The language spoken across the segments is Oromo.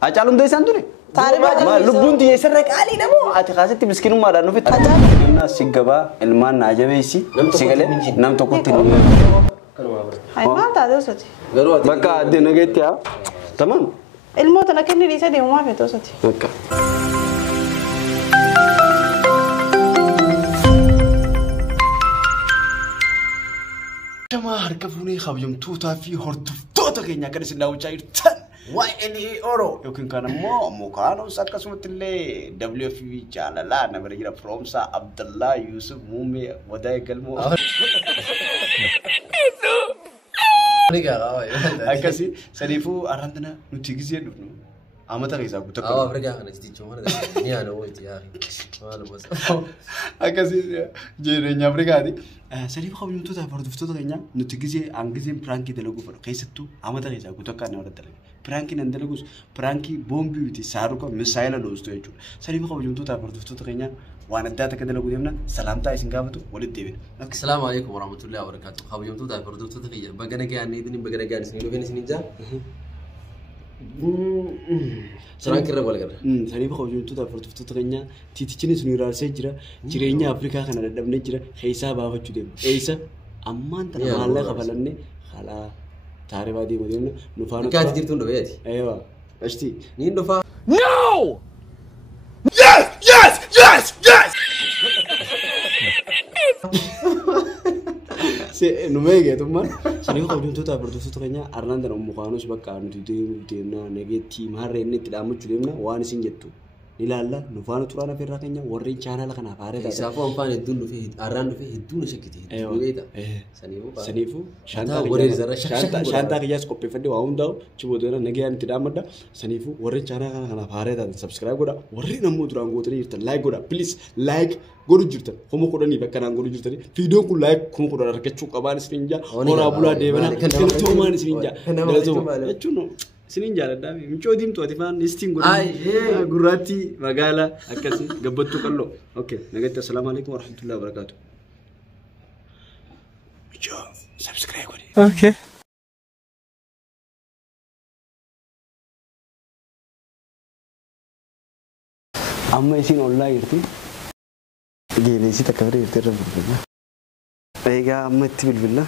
Acaalum deesan ture. Ma lubbuun tiyee sirra qaalii namoo ati kaasatti miskiinummaadhaan nufitti. Ajaa'iba sigabaa ilmaan naa jabeessi sigalee nam tokkotti ni. Hai maal taatee osoti. Bakka addee nageetti haa. Tamam. Ilmoota na kenni dhiisee deemu maa feetu osoti. Bakka. Shama harka fuunee kabajamtootaa fi hordoftoota keenya akka isin daawwachaa jirtan. YNA Oro yookiin kan immoo Mukaanus akkasumatti illee WFV jaalalaa nama jira Firoomsaa Abdallaa Yusuf Muumee Wadaay Galmoo akkasii sadiifuu arrantana nuti gisee dhufnu amata keessaa guutuu akka Afrikaa kana jijjiiruu mana ni yaada wajji yaari akkasii jireenya Afrikaati sadiifuu kabajamtoota hordoftoota keenya nuti gisee angizeen pirankii dalaguu fedhu keessattuu amata keessaa guutuu akka nama dalaguu pranking and dalagus pranking bombi biti saruka misaila loosto jechu sarifa kabajamtoota hordoftoota keenya waan adda takka dalagu deemna salaamtaa isin gaafatu walitti deebina assalaamu alaykum warahmatullahi wabarakatuh kabajamtoota hordoftoota keenya bagana gaanii idin bagana gaanii isin dhufeen isin ija Saraan kirra wal garra sarifa kabajamtoota hordoftoota keenya tiitichini isin iraarsee jira jireenya Afrikaa kana dadhabnee jira keessaa baafachuu deemu eessa ammaan tana maallaqa qabalanne hala Tare badi modern nufano. Kaya tidur tu ndo beti. Ewa, pasti. Ni nufa. No! Yes! Yes! Yes! Yes! Se numege tu man. Sini kau jumpa tu apa tu kayaknya Arnanda dan Mukaanus bakal anu tu na negatif hari ini tidak mau cuci na wan sinjet tu. Nilalla nufano turana perra kayaknya warren channel kan apa ada. Siapa umpan itu nu fi Arnanda fi itu nu sekiti. Beda. Sanifu. Shanta kaya skopi fadi waun dau. Coba tu na negatif tidak ada. Sanifu warren channel kan apa ada. Subscribe goda. Warren namu turang goda ni irta like goda. Please like. Guru jirta, kamu kuda ni bakal guru jirta ni. Video ku like, kamu kuda rakyat cuka bani seninja. Orang bula dewana, kentu mani seninja. Cuno seninja ada. Mencodim tu atifan listing guru. Gurati, bagala, akasi, gabut tu kalau. Okay, naget assalamualaikum warahmatullahi wabarakatuh. Mencob, subscribe guru. Okay. Amma isin online irti. Gini sih tak kawin itu rambut bila. Ega amat bil bila.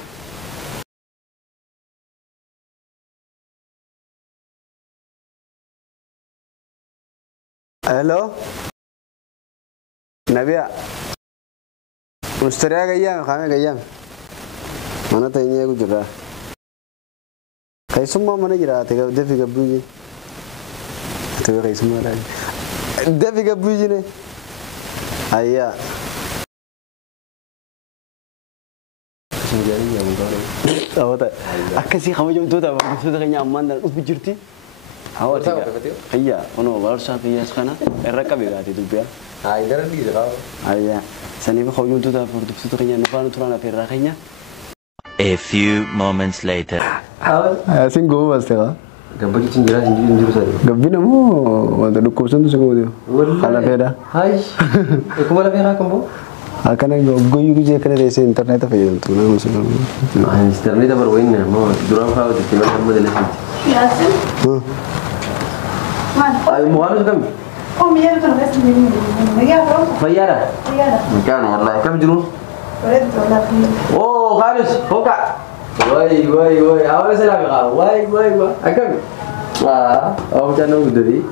Hello. Nabiya. Mustari gaya, kami gaya. Mana tanya aku jera. Kayak semua mana jera, tega devi gabuji. Tega kayak semua lagi. Devi gabuji ni. Ayah. Jadi yang mana? Tahu tak? Akasi kamu jom tu tak? Sudah kaya nyaman dan ubujurti. Awak tiga. Ayah, ono baru sampai ya sekarang. Eraka berarti tu biar. Ini dah di dalam. Ayah, seni kamu jom tu tak? Sudah kaya nufan turun apa erakanya? A few moments later. Ayah singgung pasti lah. Gambar kita jelas jujur saja. Gabi namu, waktu dulu kosan tu sengau dia. Kalau beda. Hai. Aku malah beda kamu. Akan aku juga je kena desa internet apa je tu, nama macam. Internet apa berwin ni? Mau durang kau jadi mana kamu jadi sini. Biasa. Ay, mau harus kamu. Oh, biar tu nak sendiri. Lagi apa? Bayar. Bayar. Kan, Allah. Kamu jenuh. Boleh tu nak. Oh, harus. Hoka. Woi. Awak selalu kau. Woi. Akan. Awak jangan udah di.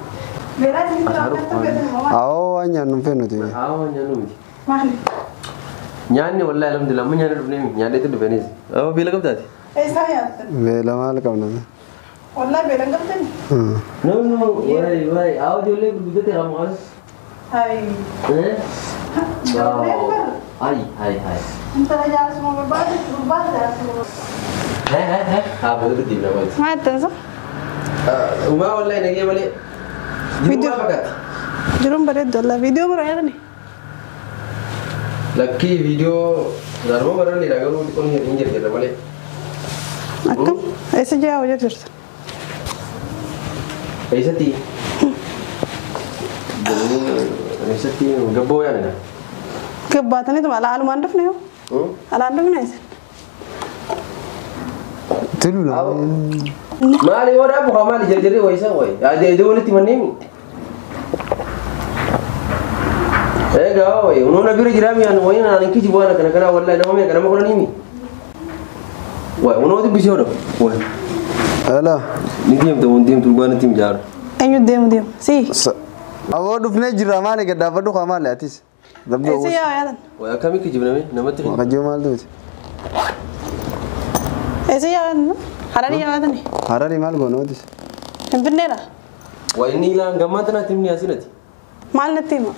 Berat ni tu nak tu betul. Awak hanya numpen tu. Awak jangan. Mana? Nyanyi wallah alhamdulillah mun nyanyi dubne nyanyi tu dubne aw bila kam tadi Saya. Bela mal kam na. Wallah belang kam tadi. No wai aw jole budde te ramas Hai. Hai Entah aja semua berbahasa semua. betul betul nama itu Mana tu? Uma wallah ini dia balik video apa Jurum berat dolar video berapa ni? Laki video darbo berapa ni ragu pun injek kita balik Akam, ऐसे जाओ जा चुरता ऐसा थी ऐसा थी गब्बो या ना क्या बात नहीं तुम अलाल मानरफ नहीं हो अलाल मानरफ नहीं है Telu lah. Maali wada buka maali jadi waisa woi. Ada wala timanimi. Ega woi, unona biru jirami an woi na nikiji bwana kana wallahi na mimi kana makona nimi. Woi, unodu bishodo. Woi. Ala. Ndim tu bwana tim jar. Ayo dem. Si. Awo dufne jira maali gadda fadu ka maali atis. Dabdo. Ese ya yadan. Woi akami kijibna me namati. Kajo maal dut. Ese ya yadan. Harari ya yadan. Harari maal gono dis. Empinera. Woi ni la gamatna timni asinati. Mal natima.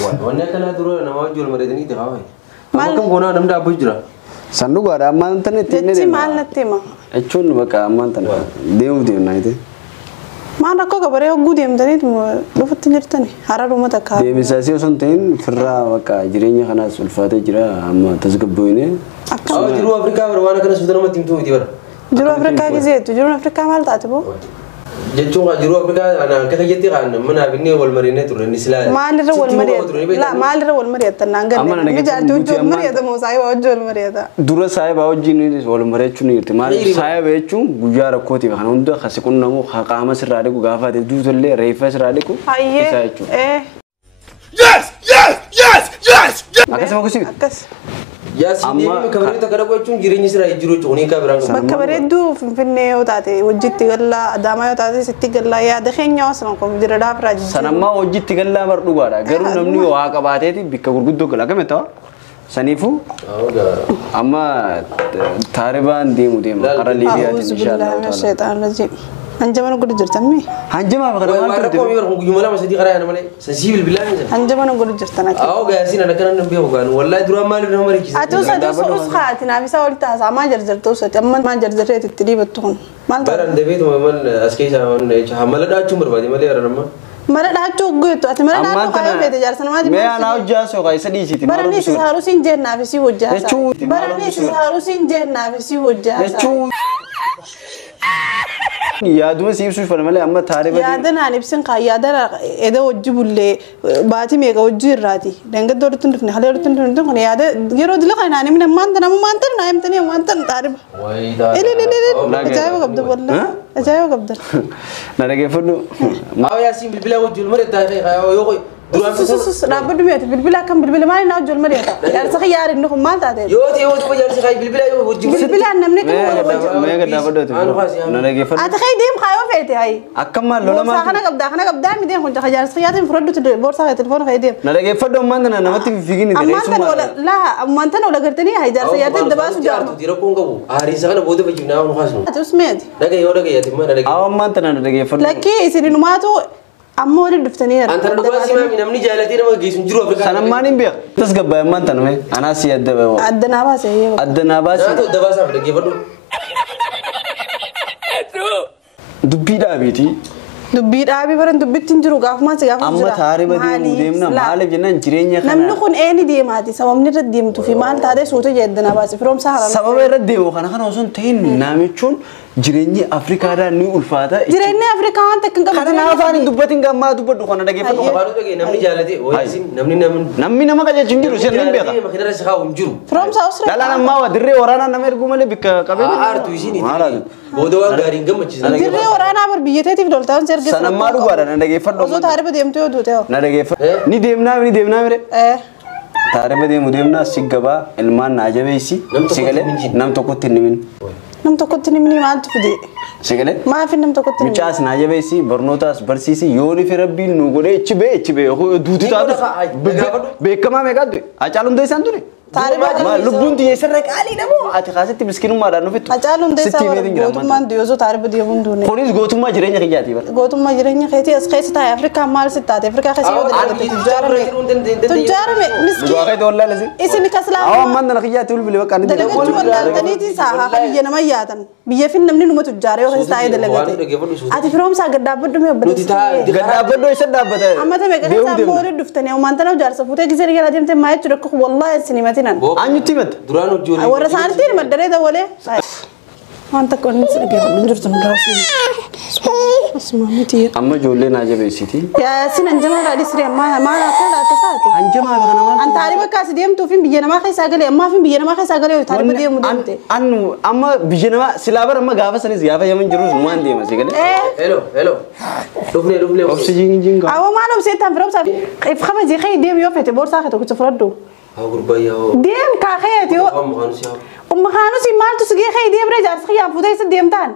Woi, wanne kana duro na wajul maredani te kawai. Makam gona namda bujra. Sandu gada amman tane tinne Jechi mal natima. Echun baka amman tane. Deem naite. Maan rakkoo gabaree hogguu deemtaniitu dhufatti jirtani hararu mata kaa. Deebisaasii osoo hin ta'in firraa bakka jireenya kanaas ulfaatee jira amma tasgabboone. Oh jiru Afrikaa barbaada kana suuta namatti himtuu miti bara. Jiru Afrikaa gizeetu jiru Afrikaa maal taate boo? Jechuun jiru Afrikaa ana akka jetti kan mana binne wal marinee turre ni silaa. Maalirra wal mari'atu? La maalirra wal mari'atu naan galle. Mi jaartii hojii wal mari'atu moo saayiba hojii wal mari'ata? Dura saayiba hojiin wal mari'achuun ni jirti. Maal saayiba jechuun guyyaa rakkooti kan hunda kasi qunnamu qaama sirraa dhiqu gaafa ta'e duutollee reeffa sirraa dhiqu. Hayyee. Yes! Akkasuma kusibi. Akkas. Yaa si deemi kabareetu kana gochuun jireenya sirraa jiru cuunii ka biraan qabu. Bakka bareedduu Finfinnee yoo taate hojiitti gallaa Adaamaa yoo taate sitti gallaa yaada keenya waasuma kun jira dhaafraa jijjiirama. Sanammaa hojiitti gallaa bar dhugaadha. Garuu namni waa qabaateeti bikka gurguddoo gala kame ta'a. Saniifuu amma taaribaan deema qara liibiyaatiin inshaAllah. Hanjamana gudu jirtan mi? Hanjama bakka maal turte? Rakkoon yoo kun guyyuma lama sadii qaraa yana malee sensibil bilaa ni jira. Hanjamana gudu jirtan akka. Awo gaasiin ana kana nan beeku gaanu wallahi duraan maaliif nama marichisa. Ati us khaati na bisa wal taasa ma jarjartu usati amma ma jarjarreeti itti dhibattu kun. Maal ta'a? Baran deebiitu mal askeessa hamala dhaachuu barbaade malee yaranamma. Mala dhaachuu guutu ati mala dhaachuu kaayoo feete jaarsan maal mee ana hojjaaso qaisa dhiisiti. Barani si harusin jennaa fi si hojjaasa. Barani si harusin jennaa fi si hojjaasa. yaaduma siibsuuf malee amma taariba yaadan aan ibsin kaa yaadan eda wajji bullee baati meeqa wajji irraati danga doortun dufne halee doortun dufne kun yaada yeroo dila kana ani min maanta nama maanta na imtani maanta taariba ajaa'iba qabda walla ajaa'iba qabda na dhageeffadhu maa yaasiin bilbila wajjul mare taa'ee yoo sus rabbadu meeti bilbila kam bilbila maali na wajjul mare ta yarsa khiyaarin nukum maal taate yoo ko yarsa khay bilbila yoo wajjul bilbila namni kan meega dhaabadhu na dhageeffadhu ata khay deem khayo feete hay akkama lola ma kana qabda mi deem kun yarsa khiyaatin froddu borsa khay telefoon khay deem na dhageeffadhu amman na namatti figini dereesuma la amman tan wala gartani hay yarsa khiyaatin dabaasu jaartu dira kun qabu aariisa kana booda fajibnaa nu khasnu ati usmeeti dhagay yaati ma dhagay amman tan na dhageeffadhu lakki isinumaatu amma wali dhuftanii jira anta dhugaasi maami namni jaalatee nama geessun jiru Afrikaa sanammaan hin beek tasgabbaa amman tan me anaas yadda addanaa baase addanaa baase naatu dabaasaaf dhageeffadhu dubbii dhaabiiti dubbii dhaabii baran dubbittiin jiru gaafumaan si gaafuun jira amma taariba deemuu deemna maaliif jennaan jireenya kana namni kun eeni deemaati sababni irra deemtu fi maal taatee suuta jedhanaa baase firoomsa haraa sababa irra deemu kana osoo hin ta'in namichuun jireenyi Afrikaadhaa ni ulfaata jireenyi Afrikaa waan takka hin qabu kana afaan hin dubbatin gammaa dubbadhu kana dhageeffadhu qabaadhu dhagee namni jaalatee ooyisin namni nama qajeelchu hin jiru seen hin beeka makiinarra si kaa'u hin jiru firoomsa usra dhala namaa waa dirree waraanaa nama erguu malee bikka qabeenya aartu isiin booda waan gaariin gammachiisan dirree waraanaa bar biyyateetiif loltaan si ergeessa sanammaa dhugaadha na dhageeffadhu osoo taariba deemtu yoo duute na dhageeffadhu ni deemnaa mire taariba deemnaa si gabaa ilmaan naa jabeessi sigalee nam tokkotti hin himin nam tokkotti hin himin maaltu fide sigalee maafi nam tokkotti hin himin micaas naa jabeessi barnootaas barsiisi yooni fi rabbiin nu godhee ichi bee duuti taatu beekamaa meeqaatu Hacaaluu Hundeessaan ture lubbuun tiyya isarra qaalii dhabu ati kaasatti miskiinummaadhaan dhufettu Hacaaluu Hundeessaa gootummaan diyoosoo taariba deemuun duune kunis gootummaa jireenya kiyyaati bara gootummaa jireenya keetii as keessa taa'e Afrikaa maal si taate Afrikaa keessa yoo dalagate tujjaarame miskiin isin kaslaa awa ammaan dana kiyyaatti ulbile bakka ani dalagachuu wallaaltaniitii saahaa biyya nama yaatan biyya fin namni numa tujjaare yoo keessa taa'ee dalagate ati firoomsaa gaddaabbadhu mee obboleessi gaddaabbadhu isa dhaabbata amma ta'e keessa ammoo waliin dhuftanii ammaan tanaaf jaarsa fuutee gisee gara deemtee maa jechuudha akka wallaahi sinimatinan anyutti mata duraan hojjoolee warra isaaniitiin maddaree dawalee waan takka wanni si dhageeffadhu jirtu nu daawwatu اسمع متي أما جولي ناجي بيسيتي يا سن انجما لا دسري ما كذا تساتي أنجما بغنا ما انت عارف كاس ديم تو فين بيجنا ما خيس اغلي ما فين بيجنا ما خيس اغلي تعرف ديم ديمتي أنو أما بيجنا ما سلابر أما غافة سني زيافة يمن جروز نوان ديم أسيكله هلو لوفني أوكسجين جينغ أو ما لو سيتان فروم صافي في خمس دقايق خي ديم يوفي تبور ساخته كنت فردو هاو غربايا ديم كاخيت يو أم خانوسي مالتو سجي خي ديم رجع سخيا فودايس ديم تان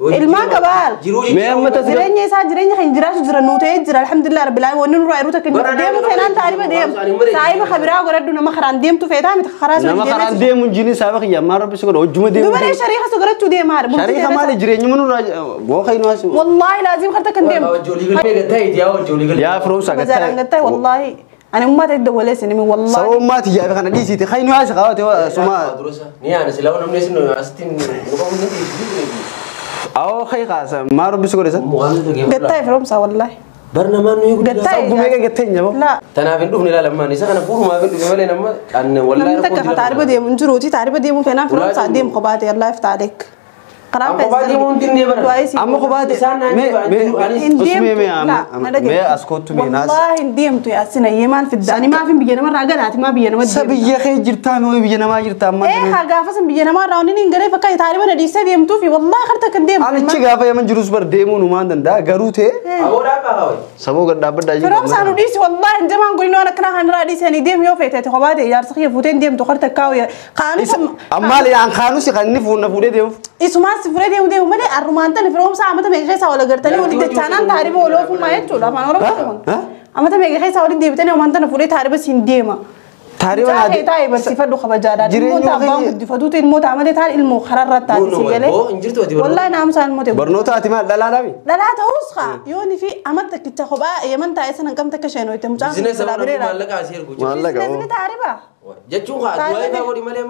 الماء كبار ما أما تسير جريني سا جريني خي جراش جرا نوتي جرا الحمد لله رب العالمين ونن راي روتك ديم فينان تعرف ديم سايب خبرا وردو نما خران ديم تو فيتا متخراس نما خران ديم جيني سابق يا ما ربي سكر وجمة ديم دوباره شريحة سكرت ديم هار شريحة مالي جريني منو راج بو خي ناس والله لازم خرتك ديم يا فروم ساكت بزارنغتاي والله أنا ما تقدر ولا سنمي والله سو ما تيجي أنا دي سيتي خاينو عايش خاوته سما نيا أنا سلاو نمني سنو أستين أو خي خاص ما ربي سكر سا قتاي فرومسا والله برنامج يقول قتاي بوميجا قتين جابو لا تنافين دوفني لا لما نسا أنا فور ما بين دوفني لما أنا والله لما تك تعرف دي من جروتي تعرف دي مو فينا فرومسا دي مقباتي الله يفتح عليك قرام قبادي مو ديني برا أما خبادي ما أسكت بيناس والله نديم تو يا سنة يمان في الدنيا ما في بيجنا مرة قالت ما بيجنا ما سبي خي جرتان هو بيجنا ما جرتان ما إيه حاجة فسن بيجنا مرة ونين إنجلي فكاي تعرف أنا ديسة ديم تو في والله خرتك نديم أنا شيء قافة يمن جروس بر ديمو نمان دندا قروته أقول أبغى هاي سبوا قد دابر دايج فرومسا نو ديس والله إنجما قلنا أنا كنا هنرا ديس يعني ديم يوفي تخباتي يا رسخي فوتين ديم تخرتك كاوية قانون أما لي عن خانوس يخلني فون نفوده ديم إسمع سفرة ديم مالي الرومانتان فرومسا أما تميجي ساولا قرتني ولد تانا تعرف ولا فما يتولا ما نعرف أما تميجي ساولا ديم تاني ومانتان فوري تعرف سين ديما تاريخ هذا تاي بس يفدو خبجادا الموت أبغى دفدوت الموت عمله تار المخررات تاني سيجله والله نعم سان الموت برنوتا أتما لا لا لا لا لا تهوسخا يوني في أمتك كتخبا يمن تايسن كم تكشينو يتمجان زين سبنا مالك عسير كوجي مالك زين تعرفه جتشو خا دواي كاودي مالي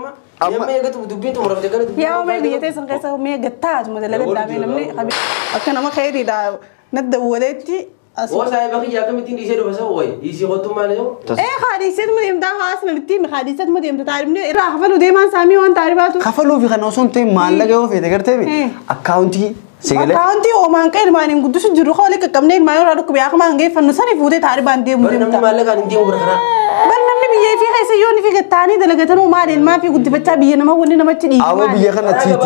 أما يوم يجت ودبين تمر في تكلم يا ما يجي تيسن كيسه ما يجتاج مدلل دامي نمني خبي أكنا ما خيري دا ند ولدتي وساي بقي يا كم تيجي يصير بس هو يصير قطم ماله إيه خالص ما خاصنا التيم خالص ما تعرفني راح فلو دايما سامي وان تعرفاته خفلو في خنوسون تيم مال لقيه في تكرتي بي أكاونتي سيجله أكاونتي وما كان ما نقول دوش جرو خالك كم نيل ما يورا ركوب يا أخي ما نجيب فنوساني فودي تعرف عن ديم برنامج مالك عن ديم برهنا برنامج بيجي في خيس يوني في التاني دلقتنا ومالين ما في قد بتشا بيجي ما ولنا ما تدي أو بيجي خنا تيجي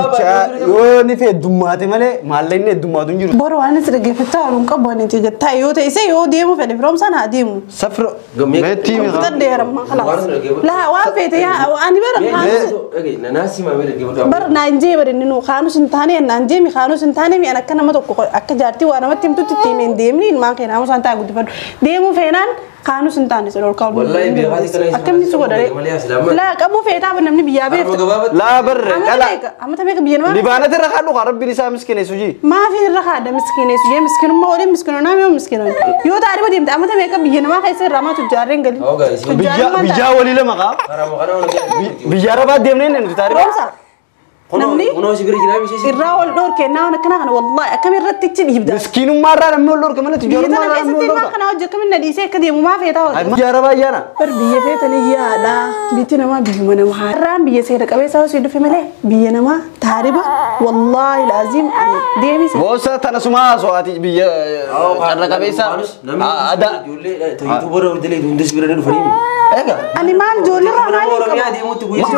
يوني في الدمات ماله مالين الدمات نجرو برو أنا سرقة فتاة ونكبر نتيجة تايو تيسي يو ديمو في الفرام سنة ديمو سفر ما تيم تدير ما خلاص لا وافيت يا أنا برا ناسي ما بيلقي بر نانجي بر إنه خانوس انتاني نانجي مي خانوس انتاني مي أنا كنا ما توقع أكجارتي وأنا ما تيم تتيمين ديمين ما كنا مو سانتا قد فر ديمو فينان خانوس انتاني سلول كارو والله بيغادي كنا أكمل نسوق داري لا كابو فيتا بنامني بيابي لا بر لا أما تبيك بينما لبانة ترى خارب بريسا مسكين يسوجي ما في الرخاء ده مسكين يسوجي مسكين ما هو مسكين نامي ومسكين يو تعرف ديم أما تبيك بينما خيس الرما تجارين قلي بيجا ولي لما قا بيجا ربع ديمنين أنت تعرف نمني ونو سيجري جرامي شيء الراول دور كنا أنا كنا والله كم الرت تجي يبدأ مسكين مرة نمول لور كمان تجار مرة نمول لور كنا وجه كم نديسة كذي ما في تاو بيجا ربع يانا بيجي في تلي يا دا بيتنا ما بيجي من ما رام بيجي سيرك أبي ساو سيدو في ملء بيجي ما تعرفه والله لازم ديمي بوسة تنا سما سواتي بيجا كارنا كبيسا ada youtuber ودلي دوندس بيرن فريم أنا ما نجول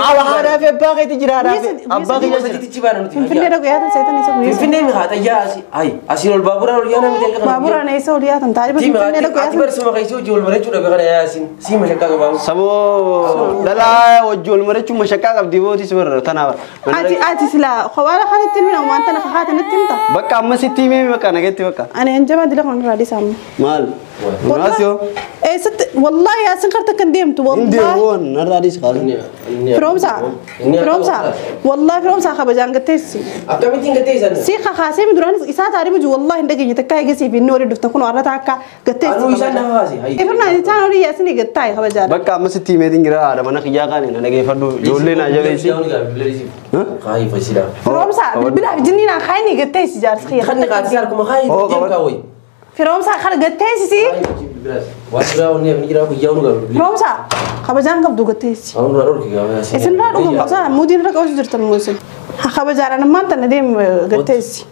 awak ada apa kita jiran abang kita فيني لو قيادة سيتني سوي فيني مخاطا يا أي أسير البابورة ولا أنا متى بابورة أنا يسوي ليا تنتعرف فيني لو قيادة سما كيسو جول مريض ولا بيخنا يا سين سين مشكلة كبار سبو لا وجول مريض شو مشكلة كبدي بودي سبر تناور آتي سلا خوارا خالد تيمنا وما أنت نخاطر نتيمتا بكا أما ستيمي بكا نجتي بكا أنا أنجما دلك من رادي سام مال مناسيو إيه ست والله يا سنكرت كنديمت والله هون نرادي سخالي فرومسا والله فرومسا خبجان قتيسي أكمل قتيسي سي خاسي من دوران إسات عارف جو والله إنك يتكاي جسي في النور دفتن كون عرض عكا قتيسي أنا إيش أنا هذي إفرنا إنسان ولي ياسني قتاي خبجان بكا أما ستيمي تنجرا هذا منا خياكان أنا كيف أدو جولنا جالسي خايف أسيرا فرومسا بالله جنينا خايني قتيسي جالس خيا خلنا قاعد سياركم خايف جيم كاوي فرومسا خل قتيسي واسرا وني بنجرا بيجاونو فرومسا خبجان قبضو قتيسي أنا رأيك يا اسن رادو قصا مودين رك أوش درت الموسم خبجان أنا ما أنت نديم قتيسي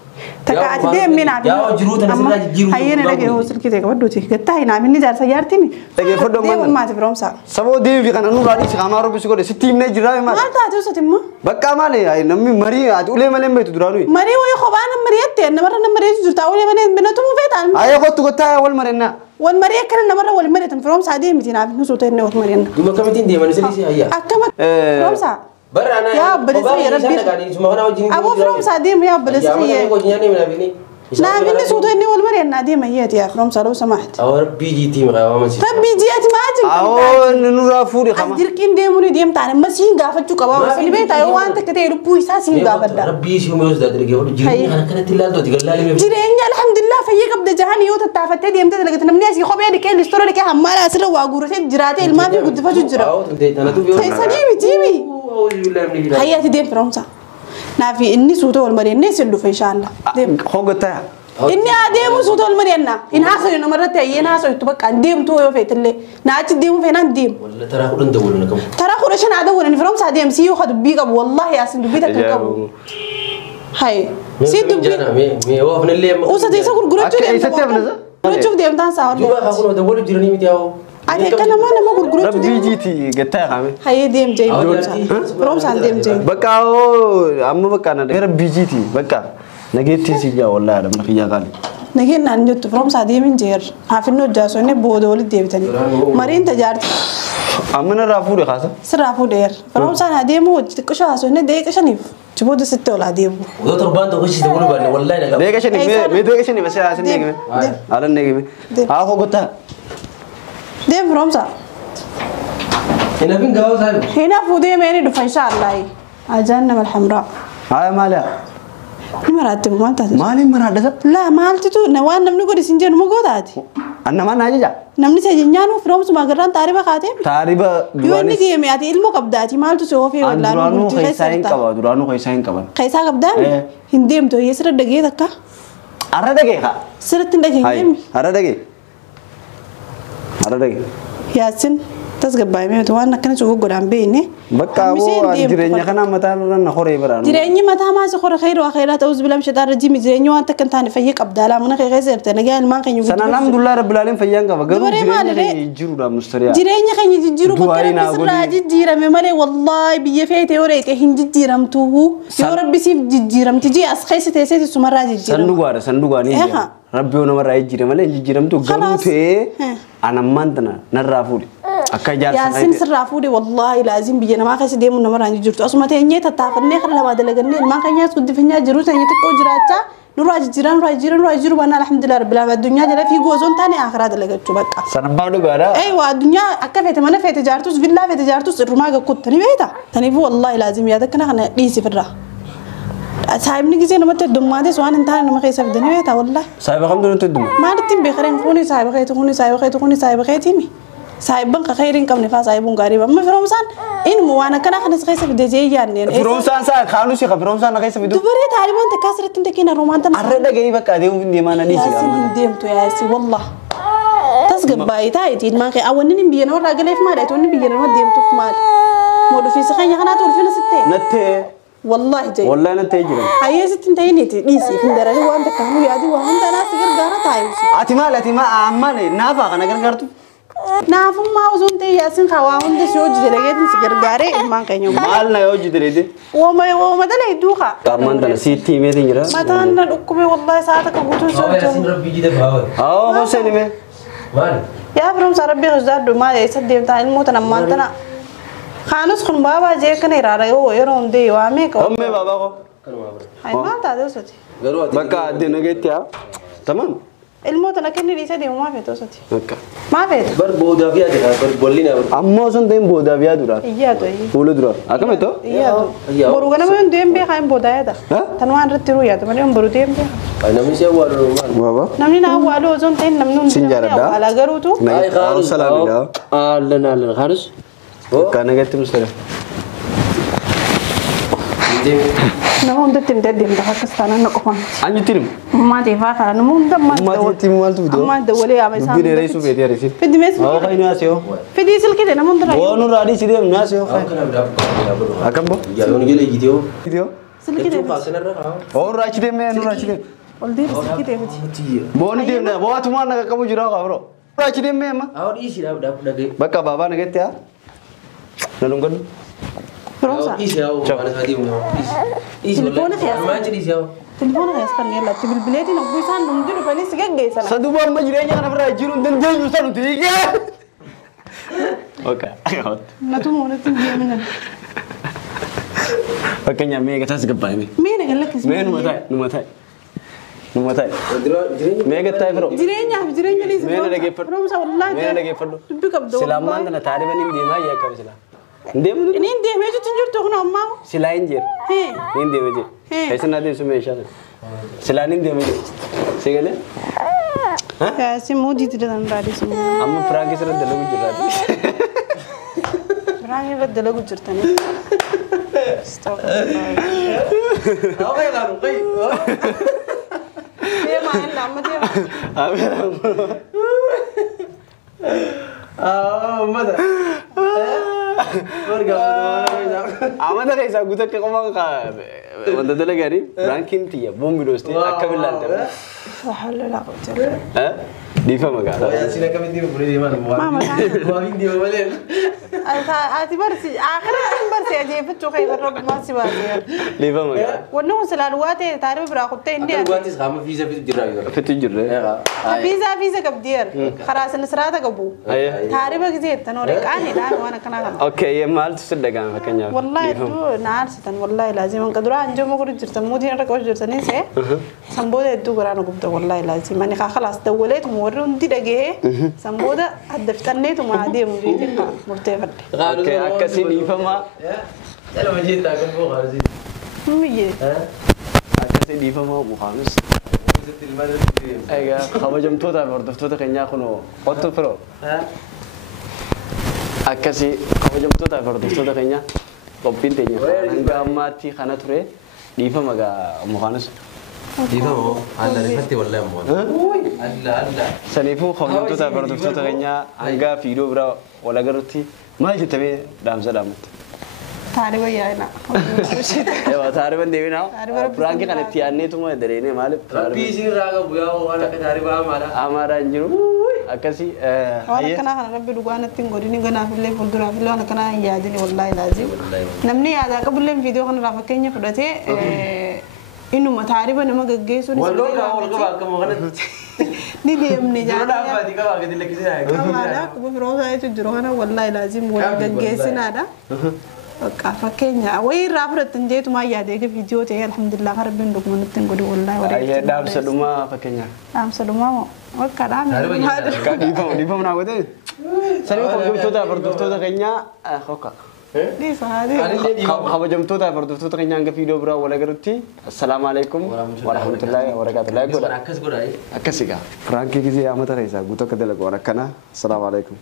تكاتي دي من عبد يا جروت أنا سمعت جروت هينا لك هو سلكي تك بدوتي قلتها هنا مني جالس سيارتي لكن فردو ما ما تبرم سا سبو دي في كان نور علي سكامارو بيسكو ستيم نجرا ما ما تعرف شو تسمى بقى ما لي نمي مري أقولي ما لم يتدرانوي مري ويا خبانا مريت أنا مرة مريت جرت أولي بنا توم فيت أيه قط أول مرينا والمرية كان مرة ولا مريت فرم سعدي متين عارف نسوت إنه مرينا دوما كم تندي ما نسلي هيا أكمل فرم سع برا أنا يا بلسي يا ربي أبو فرم سعدي يا بلسي لا مني سوتو إني والمرية نادي ما هي يا فرم سالو سمحت أو ربي جيتي مغاوة مسي ربي جيتي ما أجيك أو نورا فوري خما أدركين ديموني ديم تاني مسين قافة شو كبار في البيت أيوة وأنت كتير بويسا سين قافة دا ربي شو ميوز دا درجة جيرني أنا كنت تلال دو تقول لا لي جيرني الحمد لله فيك أبدا جهاني يوت التعفتة ديم تدري لقيت نمني أسي خبيه دي كان الستوري كه همارا أسرع وأقولت جراتي الماء في قد فجوا جرا سنيمي تيمي هيا تديم فرنسا نافي إني سوتو والمرية الناس اللي في إن شاء الله خوجتها إني أديم سوتو المرية إن حاسة إنه مرة تيجي ناس يتبقى عنديم تو يوفيت اللي ناتش ديم فينا نديم ولا ترى خلنا ندورنا كم ترى خورش أنا أدور إن فرنسا ديم سيو خد بيجا والله يا سند بيتك كم هاي سيد جانا مي وافن اللي وسط يسقط قرطو ديم قرطو ديم تان ساور جوا خلنا ندور جيرني متياو أنا كنا ما قرطو ربي ديم جيتي قتها خامي هاي ديم جاي فرنسا ديم جاي بقى أو أما بقى أنا ربي جيتي بقى نجيتي سيجا والله أنا مخيا قال نجين نانجت فرنسا ديم جير عارفين جاسو إنه بودول ديم تاني مارين تجارت أمنا رافوري خاصة سرافو دير فرنسا هديم هو تكشوا عاسو إنه ديك شنيف تبود ستة ولا ديم وده تربان تخش تقول بالله والله لا ديك شنيف مي ديك شنيف بس عشان نيجي على نيجي هاو قطة ديم فرنسا هنا فين جواز هاي هنا فودي ماني دفع إن شاء الله أجانا الحمراء هاي مالها مراتب ما تهدي مالي مرادة لا مالتي تو نوان نمني قولي سنجان مو قوداتي أنا ما ناجي نمني سجنانو فرنسا ما قران تاريبا خاتم تاريبا يوني ديمي أتي إلمو قبضاتي مالتو سوفي ولا درانو خيساين كبا درانو خيساين كبا خيسا قبضان هنديم تو يسر دقيقة دكا أردقي خا سرت دقيقة أردقي ياسين تسقباي مي تو أنا كنت شوفو قدام بيني بقى هو جريني خنا متى نخوري برا جريني متى ما سخر خير وخيرات أوز بلا مش دار رجيم جريني وأنت كنت هني فيك أبدالا من خير سرت أنا جاي الماء خيني سنة الحمد لله رب العالمين فيان كفا قالوا جريني يجرو لا مستريا جريني خيني يجرو بكرة بسرعة جيرة مملي والله بيفيته وريته هندي جيرم توه يا ربي سيف جيرم تجي أسخيس تيسيت سمرة جيرم سندوغاني ربي ونمر أي جيرم ولا جيرم تو قالوا تي أنا مانتنا نرافولي أكجار ياسين سرافودي والله لازم بيجنا ما خيس ديمو نمر عندي جرت أصلا تيجي تتعفني خلنا ما دلقني ما خيني أسكت فيني جروت أني تكو جراتا نراج جيران راج الحمد لله رب العالمين الدنيا جل في جوزون تاني آخر هذا لقيت شو بقى سنبادو غارا أيوة الدنيا أكفيت ما نفيت جارتوس فيلا فيت جارتوس الرماغ كوت تاني بيتا تاني فو والله لازم يا ذكنا خنا ليسي فرا صاحب نيجي نمت الدم ما ده سوان انتهى نما خيس في الدنيا بيتا والله صاحب خم دون تدم ما نتيم بخيرين خوني صاحب خيتي صاحب بنك خيرين كم نفاس صاحبون غريبا ما فرمسان إن موانا كنا خنس خيس في الدجاج يعني فرمسان سا خانو شيخ فرمسان خيس في الدجاج دبرت تعلم أنت كسرت أنت كنا رومانتنا أردا جاي بقى ده وين ديمانا نيجي ياسين هنديم تو ياسين والله تسقط باي تايتي ما خي أول نبينا ورا قليف ما لا توني بيجنا ما ديم تف مال مودو في سخين خنا تقول فينا ستة نتة والله جاي والله نتة جرا هاي ستة تايني تيسي في الدرجة وأنت كانوا يادي وهم تناس غير تايوس أتما أمانة نافع أنا غير نافو ما وزون تي ياسين خواهم ده شو جدلقيت سجرجاري ما كانوا مالنا يوجد جدلقيت وما ده دوخا كمان ده سيتي ميتين جرا ما تانا الأكبر والله ساعتك أقول شو ياسين ربي جد أو ما سني مه يا فرم سربي غزار دوما يسديم تاني الموت أنا ما أنتنا خانوس خن بابا جاي كنا يراري هو يرون دي وامي كم أمي بابا كو هاي ما تعرف سوتي بكا دينا جيتيا تمام الموت أنا كني ليس دي ما في توسطي بكا ما في بر بودا فيها ده بر بولينا أمم سن دين بودا بيا دورا إياه تو بولو دورا أكمل إتو إياه تو بروغنا ما ينديم بيه خايم بودا يدا تنوان رتيرو يا تو منيم بروديم بيه أنا مش أول رومان بابا نمني ناوالو زون تين نمنون سنجارة دا على جروتو نعم السلام عليكم لنا خارج كان جت مستري نمون دتيم دتيم ده كستانا نقفان أني تيم ما تفا كلا نمون دم ما تيم مال تبدو ما دولي يا مسام بيري رئيس وبيتي رئيس في دمس أو خاين ناسيو في ديسل كده نمون درا بونو رادي سيدي ناسيو أنا بدأ أكمل يا لون جل يجيو Silki Jechuun deemti. kaasina irra haa. Oorra achi deemee nurra achi deemee. Ol deemti silki deemti. Booni deemnaa bo'aatumaan naga qabu jira qabro. Oorra achi deemee amma. Haa dhiisii dhaab dhagee. Bakka baabaa nagatti haa. Naluun gadhu. Firoomsa. Dhiisii haa waan isaa deemu. Dhiisii Telefoona keessa. Maal dhiisii haa. Telefoona keessa kan yeellatti bilbileetiin ogguu isaan dhumti dhufanii si geggeessan. Saduuba amma jireenya kana biraa jiru hin dandeenyu isa nuti hiikee. Okay. Natu moonatti hin deemin. Fakkeenyaaf mee gataas gabbaa'ime. Mee na gallakkis. Mee numa taa'e. Mee gattaa firoo. Jireenyaaf jireenya liisa. Mee na dhageeffadhu. Firoomsa wallaahi. Mee na dhageeffadhu. Dubbi qabdu. Silaamaan kana taariban hin deemaa yaa qabu silaa. Hin deemu. Inni hin deemee jirtu hin jirtu kun ammaa. Silaa hin jeera. Hee. Hin deeme jee. Eessin adeemsu meeshaa. Silaan hin deeme jee. Sigalee. Yaasi moodii tidatan raadhisu. Amma firaanki sirra dalagu jirraati. Biraan irra dalagu jirtanii. Haa kaya laalu kaya. Deemaa hin laamma deemaa. Mata. Amata keessaa guutuu akka qofa wanta dalagaanii firaankiin tiyya boombi doostee akka billaan ta'e. Waxaa laa Dhiifama gaala. Yaasiin akkamitti fuudhee deeman Maama taa'e. waan hin deemu malee. Ati barsi akhiratti barsi ajeeffachuu kee barra dhumaa si baasee. Dhiifama gaala. Wanni kun silaa waa ta'e taarifii biraa kuttee hin deemu. Dhugaattis qaama fiisa fiisu jirraa yoo. Fitu jirre. Fiisa qabdiyeer karaa sinisiraata qabu. Taarifa gizeettan horii qaaniidhaan waan akkanaa kana. Okay, maaltu si dhagahame fakkeenyaaf? Wallahi iddoo na aarsitan wallahi laaziman qaduraa anjoo gurri jirtan mootiin irra qabu jirtanii see sanbooda iddoo garaa nu gubda wallahi laaziman ni khalaas dawwaleetu warri hundi dhagee sanbooda adda fixanneetu maa deemu jeetiin murteeffadhe. Okay, akkasii dhiifama. Dhala majeetaa kan boo qaarsi. Miyyee. Akkasii dhiifama buqaanis. Egaa kabajamtoota fi hordoftoota keenyaa kunoo qottu firoo. Akkasii kabajamtoota fi hordoftoota keenyaa qophiin teenya hanga ammaatti kana ture dhiifama gaa muqaanis. Dhiifama alla rifatti wallahi ammoo. Alla. Saniifuu kabajamtoota fi hordoftoota keenyaa hanga fiidiyoo biraa wal agarrutti maal jettamee dhaamsa dhaamatti? Taarifa yaa'ina. Ewa taarifa deebinaa. Firaanki kan itti yaadneetuma dareenee maaliif? Rabbii isin raaga bu'aa waan akka taarifa amaadha. Amaadhaa hin jiru. Akkasii. Waan akkanaa kana rabbi dhugaan ittiin godhini ganaafillee fuulduraafillee waan akkanaa hin yaadini wallahi laazim. Namni yaadaa qabullee viidiyoo kanarraa fakkeenya fudhatee innuma taarifa nama gaggeessuun Wal qabaa akka mokanatti. ni deemne Jiro dhaabbaati qabaa gadi lakkisee Qabaadha kuma firoosaa jechuun jiru kana wallahi laazim wal gaggeessinaadha. Bakka fakkeenya wayii irraa fudhattan jeetumaa yaadee viidiyoo ta'e alhamdulillah kan rabbiin dokumentti hin godhu wallahi Ayyee dhaamsa dhumaa fakkeenyaaf. dhaamsa dhumaa moo bakka dhaamsa Dhiifama naa godhee. Sanii kabajamtoota fi hordoftoota keenyaa hokka. dhiisa haadhi. Kabajamtoota fi hordoftoota keenyaa hanga fiidiyoo biraa wal agarrutti. Assalaamu alaikum warahmatullahi wabarakatuh. Akkas godhaa. Akkasii gaa. Firaanki gisee amata keessaa guutuu akka dalagu waan akkanaa. Assalaamu alaikum.